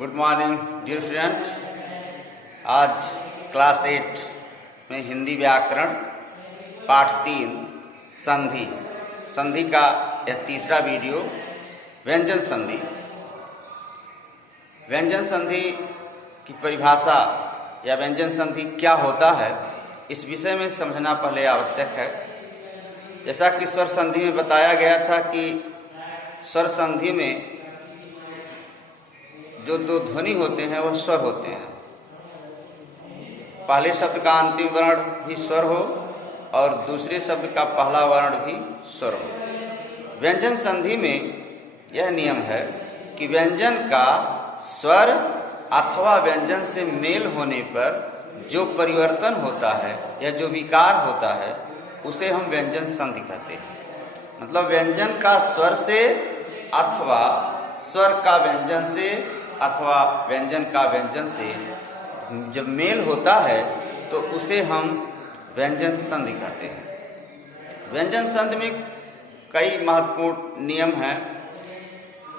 Good morning dear student. आज class 8 में हिंदी व्याकरण पाठ 3 संधि का यह तीसरा वीडियो। व्यंजन संधि। व्यंजन संधि की परिभाषा या व्यंजन संधि क्या होता है, इस विषय में समझना पहले आवश्यक है। जैसा कि स्वर संधि में बताया गया था कि स्वर संधि में जो दो ध्वनि होते हैं वह स्वर होते हैं। पहले शब्द का अंतिम वर्ण भी स्वर हो और दूसरे शब्द का पहला वर्ण भी स्वर हो। व्यंजन संधि में यह नियम है कि व्यंजन का स्वर अथवा व्यंजन से मेल होने पर जो परिवर्तन होता है या जो विकार होता है उसे हम व्यंजन संधि कहते हैं। मतलब व्यंजन का स्वर से अथवा स्वर का व्यंजन से अथवा व्यंजन का व्यंजन से जब मेल होता है तो उसे हम व्यंजन संधि कहते हैं। व्यंजन संधि में कई महत्वपूर्ण नियम हैं।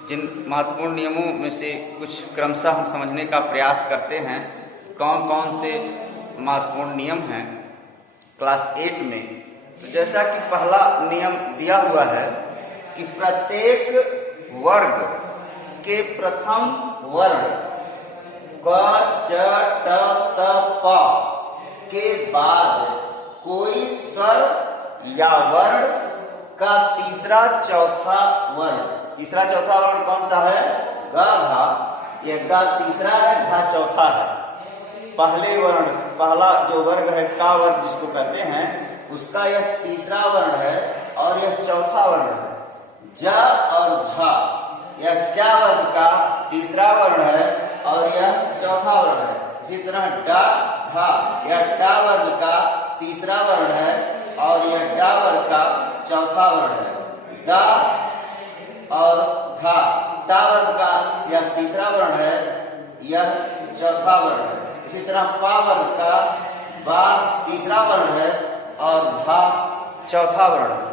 जिन महत्वपूर्ण नियमों में से कुछ क्रमशः हम समझने का प्रयास करते हैं। कौन कौन से महत्वपूर्ण नियम हैं क्लास 8 में। तो जैसा कि पहला नियम दिया हुआ है कि प्रत्येक वर्ग के प्रथम वर्ण क, च, ट, त, प के बाद कोई स्वर या वर्ण का तीसरा चौथा वर्ण कौन सा है? ग, घा। यह ग तीसरा है, घा चौथा है। पहला जो वर्ग है का वर्ग जिसको कहते हैं उसका यह तीसरा वर्ण है और यह चौथा वर्ण है। ज और झ यह च वर्ग का तीसरा वर्ण है और यह चौथा वर्ण है। इसी तरह ड, ढ यह ड वर्ग का तीसरा वर्ण है और यह ड वर्ग का चौथा वर्ण है। द और ध ट वर्ग का यह तीसरा वर्ण है, यह चौथा वर्ण है। इसी तरह प वर्ग का बा तीसरा वर्ण है और भा चौथा वर्ण है।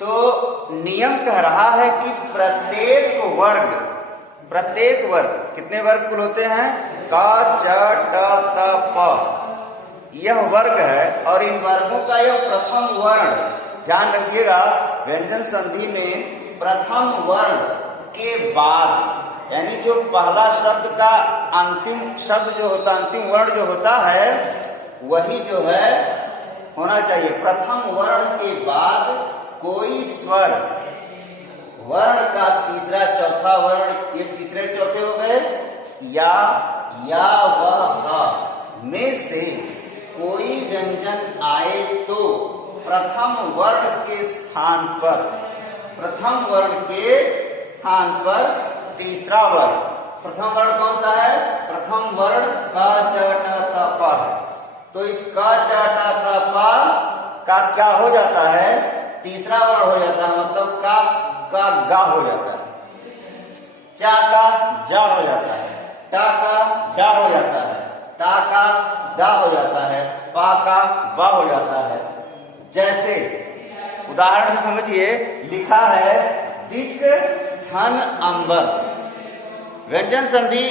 तो नियम कह रहा है कि प्रत्येक वर्ग कितने वर्ग कुल होते हैं? क, च, ट, त, प यह वर्ग है और इन वर्गों का यह प्रथम वर्ण। ध्यान रखिएगा, व्यंजन संधि में प्रथम वर्ण के बाद यानी जो पहला शब्द का अंतिम शब्द जो होता, अंतिम वर्ण जो होता है वही जो है होना चाहिए। प्रथम वर्ण के बाद कोई स्वर, वर्ण का तीसरा चौथा वर्ण, ये तीसरे चौथे हो गए, या वह हा में से कोई व्यंजन आए तो प्रथम वर्ण के स्थान पर तीसरा वर्ण। प्रथम वर्ण कौन सा है? प्रथम वर्ण क, च, ट, त, प है। तो इस क, च, ट, त, प का क्या हो जाता है? तीसरा वर्ण हो जाता है। मतलब का गा हो जाता है, चा का जा हो जाता है, टा का डा हो जाता है, ता का गा हो जाता है, पा का बा हो जाता है। जैसे उदाहरण से समझिए, लिखा है दिक धन अंबर। व्यंजन संधि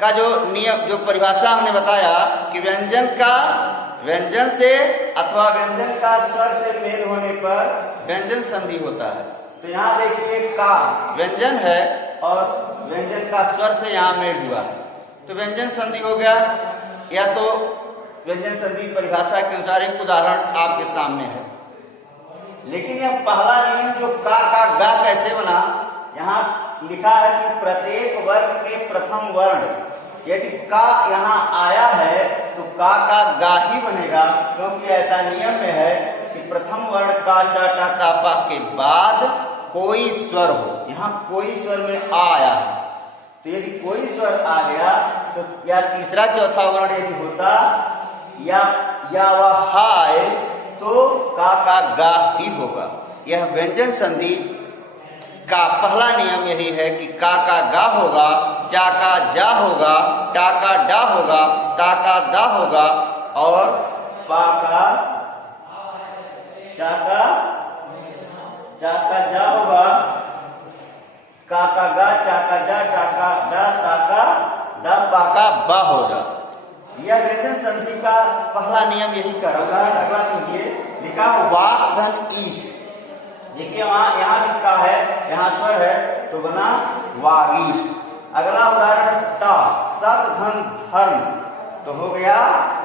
का जो नियम, जो परिभाषा हमने बताया कि व्यंजन से अथवा व्यंजन का स्वर से मेल होने पर व्यंजन संधि होता है। तो यहाँ देखिए का व्यंजन है और व्यंजन का स्वर से यहाँ मेल हुआ है तो व्यंजन संधि हो गया। या तो व्यंजन संधि परिभाषा के अनुसार एक उदाहरण आपके सामने है। लेकिन यह पहला नियम जो का गा कैसे बना, यहाँ लिखा है कि प्रत्येक वर्ग के प्रथम वर्ण, यदि का यहाँ आया है तो का गा ही बनेगा, क्योंकि ऐसा नियम में है कि प्रथम वर्ण का टा, टा, ता, पा के बाद कोई स्वर हो। यहाँ कोई स्वर में आया है तो यदि कोई स्वर आ गया तो या तीसरा चौथा वर्ण यदि होता या वह हाय तो का गा ही होगा। यह व्यंजन संधि का पहला नियम यही है कि का गा होगा, चा का जा होगा, टा का डा होगा, ता का दा होगा और पा का चा का जा होगा, का गा, चा का जा, टा का डा, का बा हो जाता। यह व्यंजन संधि का पहला नियम यही कर रहा है। अगला सुनिए, लिखा वाक धन ईश। देखिए वहां यहाँ भी का है, यहाँ स्वर है तो बना वागीश। अगला उदाहरण ता, सत धन धर्म, तो हो गया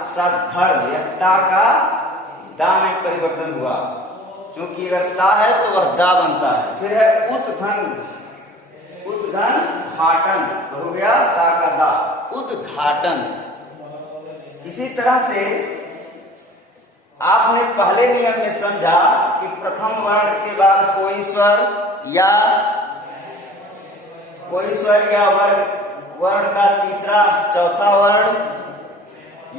सद्धर्म। यह ता का दा में परिवर्तन हुआ, क्योंकि अगर ता है तो वह दा बनता है। फिर है उद्घन घाटन, तो हो गया ता का दा, उद्घाटन। इसी तरह से आपने पहले नियम में समझा कि प्रथम वर्ण के बाद कोई स्वर या वर्ण का तीसरा चौथा वर्ण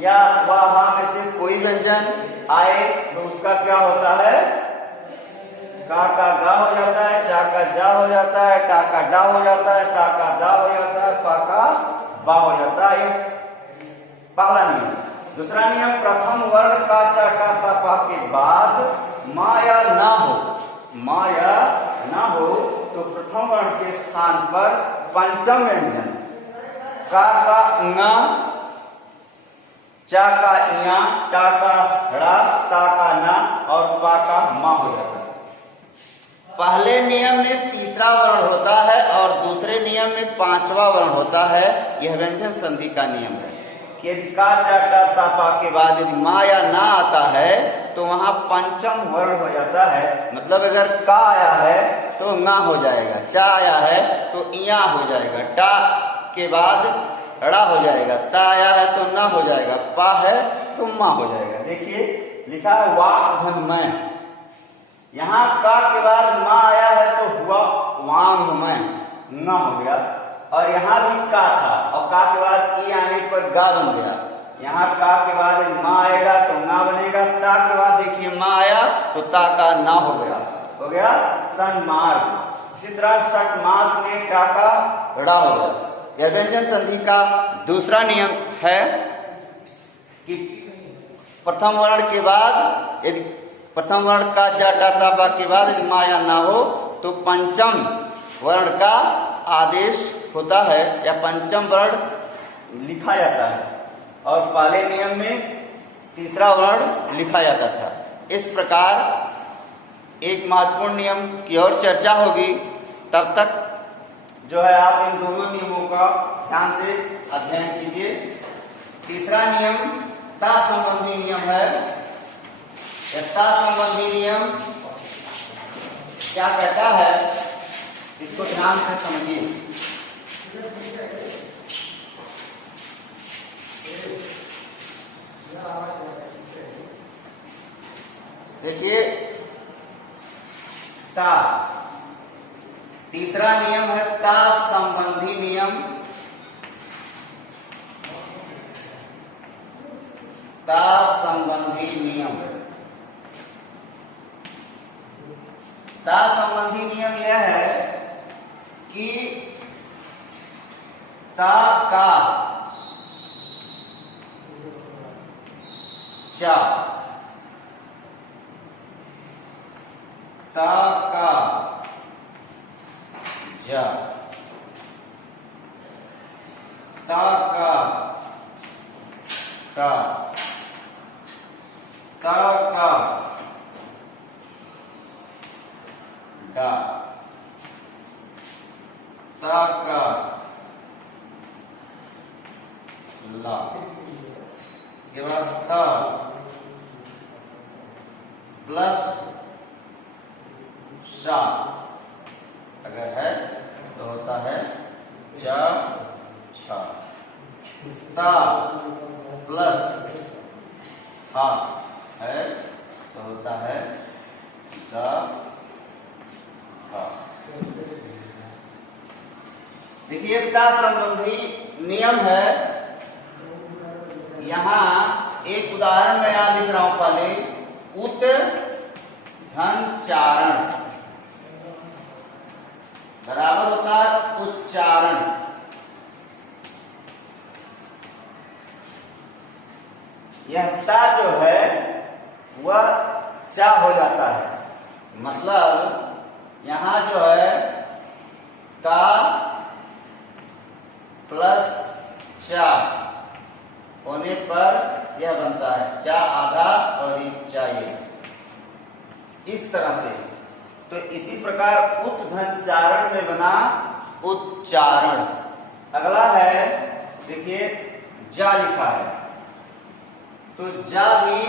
या वहां में से कोई व्यंजन आए तो उसका क्या होता है, का गा हो जाता है, चा का जा हो जाता है, टा का डा हो जाता है, ता का दा हो जाता है, पा का बा हो जाता है। पहला नियम। दूसरा नियम, प्रथम वर्ण का चा टा ता पा के बाद माया ना हो तो प्रथम वर्ण के स्थान पर पंचम व्यंजन का ङा, चा का इया, टा का ड़ा, ता का ना और पा का मा हो जाता है। पहले नियम में तीसरा वर्ण होता है और दूसरे नियम में पांचवा वर्ण होता है। यह व्यंजन संधि का नियम है कि यदि का चा टा ता पा के बाद यदि मा या ना आता है तो वहां पंचम वर्ण हो जाता है। मतलब अगर का आया है तो ना हो जाएगा, चा आया है तो इया हो जाएगा, टा के बाद ड़ा हो जाएगा, ता आया है तो ना हो जाएगा, पा है तो मा हो जाएगा। देखिए लिखा है वाक धन में, यहाँ का के बाद मा आया है तो हुआ वांग में, ना हो गया। और यहाँ भी का था और का के बाद ई आने पर गा बन गया। यहाँ का के बाद मा आएगा तो ना बनेगा, ता के बाद देखिए मा आया तो ता का ना हो गया सन्मार्ग। इसी तरह सट मास में टा का ड़ा हो गया। यह व्यंजन संधि का दूसरा नियम है कि प्रथम वर्ण के बाद यदि प्रथम वर्ण का चा टा ता पा के बाद यदि मा या ना हो तो पंचम वर्ण का आदेश होता है या पंचम वर्ण लिखा जाता है और पहले नियम में तीसरा वर्ण लिखा जाता था। इस प्रकार एक महत्वपूर्ण नियम की और चर्चा होगी। तब तक जो है आप इन दोनों नियमों का ध्यान से अध्ययन कीजिए। तीसरा नियम ता संबंधी नियम है। ता संबंधी नियम क्या कहता है इसको ध्यान से समझिए। देखिए ता, तीसरा नियम है ता संबंधी नियम। ता संबंधी नियम, ता संबंधी नियम यह है कि ता का चा, ता का जा, ता का टा, ता का डा, ता का ला, इसके बाद ता प्लस शा अगर है तो होता है चा छा। ता प्लस हा है तो होता है दा हा। देखिए ता संबंधी नियम है। यहाँ एक उदाहरण मैं यहां लिख रहा हूं। पहले उत धन चारण बराबर होता है उच्चारण। यह ता जो है वह चा हो जाता है। मतलब यहां जो है ता प्लस चा होने पर यह बनता है चा आधा और ये चा ये, इस तरह से। तो इसी प्रकार उत धन चारण में बना उच्चारण। अगला है, देखिए जा लिखा है, तो जा भी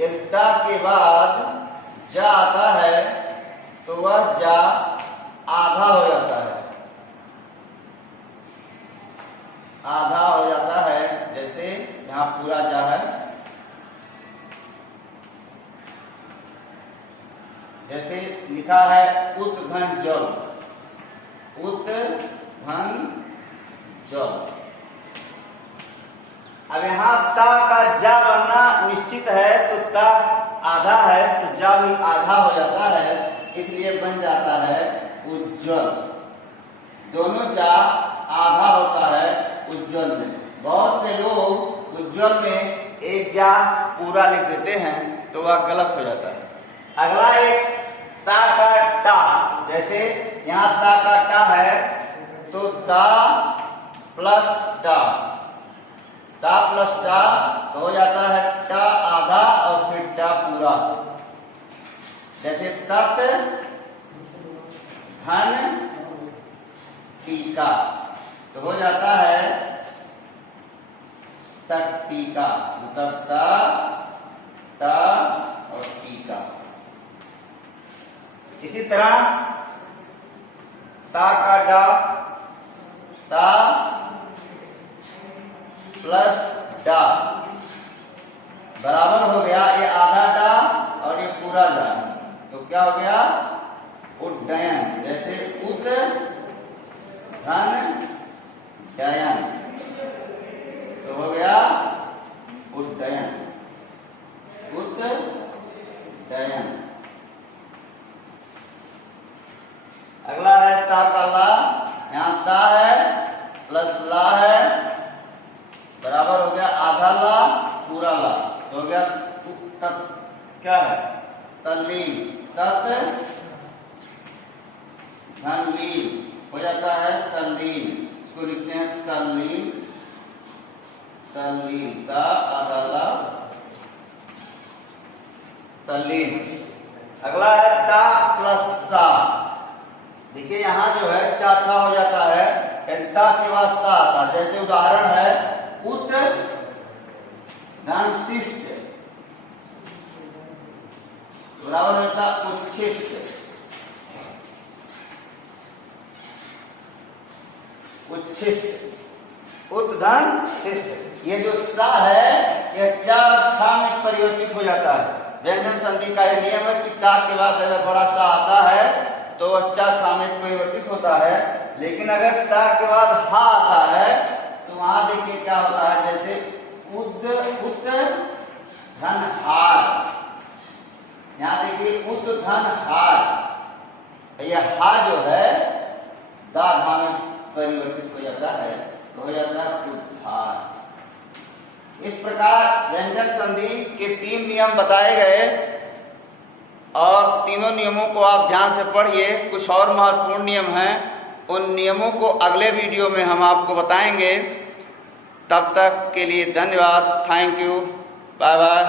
एकता के बाद जा आता है तो वह जा आधा हो जाता है, आधा हो जाता है। जैसे यहां पूरा जा है, जैसे लिखा है उत धन जल, उत धन जल। अब यहाँ ता का जा बनना निश्चित है, तो ता आधा है तो जा भी आधा हो जाता है, इसलिए बन जाता है उज्ज्वल। दोनों जा आधा होता है उज्ज्वल में। बहुत से लोग उज्ज्वल में एक जा पूरा लिख देते हैं तो वह गलत हो जाता है। अगला एक ता का टा, जैसे यहाँ ता का टा है तो ता प्लस टा, टा प्लस टा तो हो जाता है टा आधा और फिर टा पूरा। जैसे तत् धन टीका तो हो जाता है तट्टीका, मतलब ता और टीका। इसी तरह ता का डा, ता प्लस डा बराबर हो गया ये आधा डा और ये पूरा डा, तो क्या हो गया उड्डयन। जैसे उत धन डयन तो हो गया उड्डयन, उड्डयन। अगला है ता का ला, यहाँ ता है प्लस ला है बराबर हो गया आधा ला पूरा ला, तो हो गया क्या है तल्लीन, तत् धनलीन हो जाता है तल्लीन। इसको लिखते हैं तल्लीन, तल्लीन ता आधा ला तल्लीन। अगला है ता प्लस सा, देखिए यहाँ जो है चा छा हो जाता है, ता के बाद सा आता है। जैसे उदाहरण है उत धन शिष्ट बराबर होता उच्छिष्ट, उच्छिष्ट उत धन शिष्ट। ये जो सा है यह चा छा में परिवर्तित हो जाता है। व्यंजन संधि का यह नियम है कि ता के बाद अगर बड़ा सा आता है तो वह चा छा में परिवर्तित होता है, लेकिन अगर ता के बाद हा आता है तो वहां देखिए क्या होता है, जैसे उत धन हार, यहाँ देखिए उत धन हार, यह हा जो है दा धा में परिवर्तित हो जाता है तो हो जाता है उद्धार। इस प्रकार व्यंजन संधि के 3 नियम बताए गए और तीनों नियमों को आप ध्यान से पढ़िए। कुछ और महत्वपूर्ण नियम हैं, उन नियमों को अगले वीडियो में हम आपको बताएंगे। तब तक के लिए धन्यवाद, थैंक यू, बाय बाय।